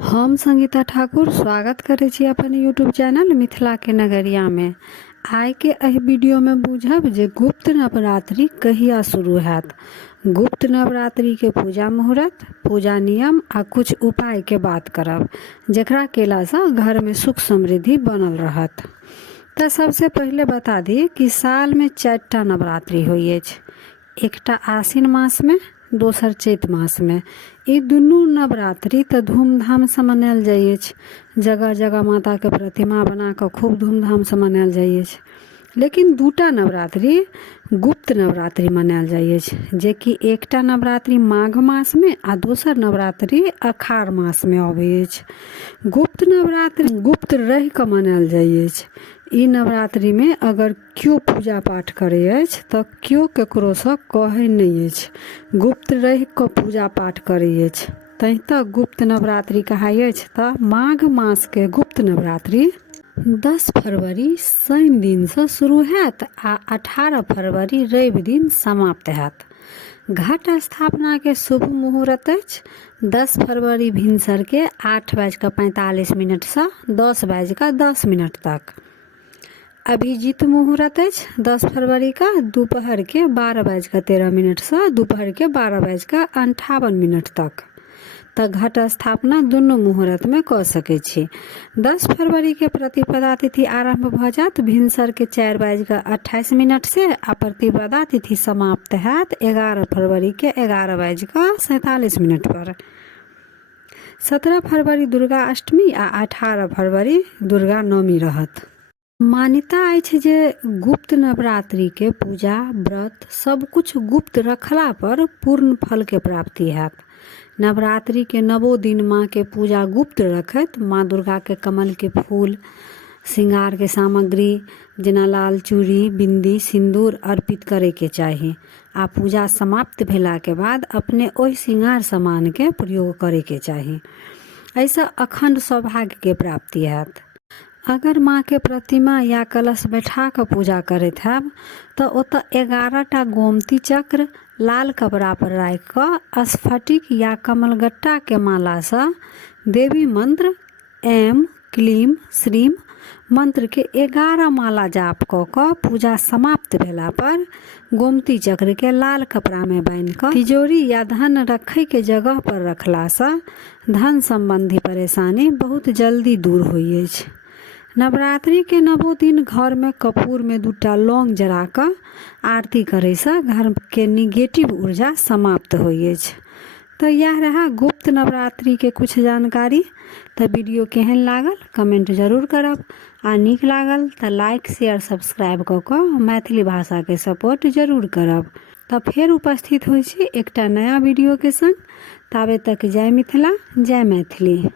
हम संगीता ठाकुर स्वागत करै छी अपन यूट्यूब चैनल मिथिला के नगरिया में। आइ के एहि वीडियो में बुझब जे गुप्त नवरात्रि कहिया शुरू हैत। गुप्त नवरात्रि के पूजा मुहूर्त, पूजा नियम आ कुछ उपाय के बात करब जेकरा केला से घर में सुख समृद्धि बनल रहत। तो सबसे पहले बता दी कि साल में 4टा नवरात्रि होई अछि। एकटा आश्विन मास में, दोसर चैत मास में। ई दुनू नवरात्रि तो धूमधाम से मनायल जाय अछि। जगह जगह माता के प्रतिमा बना के खूब धूमधाम से मनायल जाय अछि। लेकिन दूटा नवरात्रि गुप्त नवरात्रि मनायल जाय अछि, जे कि एकटा नवरात्रि माघ मास में आ दोसर नवरात्रि अखाढ़ मास में आबै अछि। गुप्त नवरात्रि गुप्त रहि के मनायल जाय अछि। ई नवरात्रि में अगर क्यों पूजा पाठ करे अछि तो क्यों केकरो से कहे नहीं अछि। गुप्त रहि के पूजा पाठ करे अछि, तैं तो गुप्त नवरात्रि कहाई अछि। तो माघ मास के गुप्त नवरात्रि 10 फरवरी शनि दिन से शुरू हैत आ 18 फरवरी रवि दिन समाप्त हैत। घट स्थापना के शुभ मुहूर्त अछि 10 फरवरी भिनसर के 8:45 से 10:10 तक। अभिजीत मुहूर्त अछि 10 फरवरी का दोपहर के 12:13 से दोपहर के 12:58 तक। तो घट स्थापना दोनों मुहूर्त में क सके छी। 10 फरवरी के प्रतिपदा तिथि आरंभ भ जात भिनसर के 4:28 से आ प्रतिपदा तिथि समाप्त हैत 11 फरवरी के 11:47 पर। 17 फरवरी दुर्गा अष्टमी आ 18 फरवरी दुर्गा नवमी रहत। मान्यता अछि जे गुप्त नवरात्रि के पूजा व्रत सब कुछ गुप्त रखला पर पूर्ण फल के प्राप्ति हैत। नवरात्रि के 9 दिन माँ के पूजा गुप्त रखत माँ दुर्गा के कमल के फूल, श्रृंगार के सामग्री जेना लाल चूड़ी, बिंदी, सिंदूर अर्पित करे के चाही आ पूजा समाप्त भेला के बाद अपने ओहि श्रृंगार सामान के प्रयोग करे के चाही। ऐसा अखंड सौभाग्य के प्राप्ति हैत। अगर माँ के प्रतिमा या कलश बैठा के पूजा करत हैब तो ओत 11टा गोमती चक्र लाल कपड़ा पर राख के स्फटिक या कमलगट्टा के माला से देवी मंत्र ऐं क्लीं श्रीं मंत्र के 11 माला जाप क पूजा समाप्त भेला पर गोमती चक्र के लाल कपड़ा में बांध के तिजोरी या धन रखे के जगह पर रखला से धन संबंधी परेशानी बहुत जल्दी दूर होई अछि। नवरात्रि के 9 दिन घर में कपूर में 2टा लौंग जरा कर आरती करे से घर के निगेटिव ऊर्जा समाप्त होई अछि। तो यह रहा गुप्त नवरात्रि के कुछ जानकारी। तो वीडियो केहन लागल कमेंट जरूर करब आ नीक लागल तो लाइक शेयर सब्सक्राइब क के मैथिली भाषा के सपोर्ट जरूर करब। तो फिर उपस्थित होई छी एकटा नया वीडियो के संग। ताबे तक जय मिथिला जय मैथिली।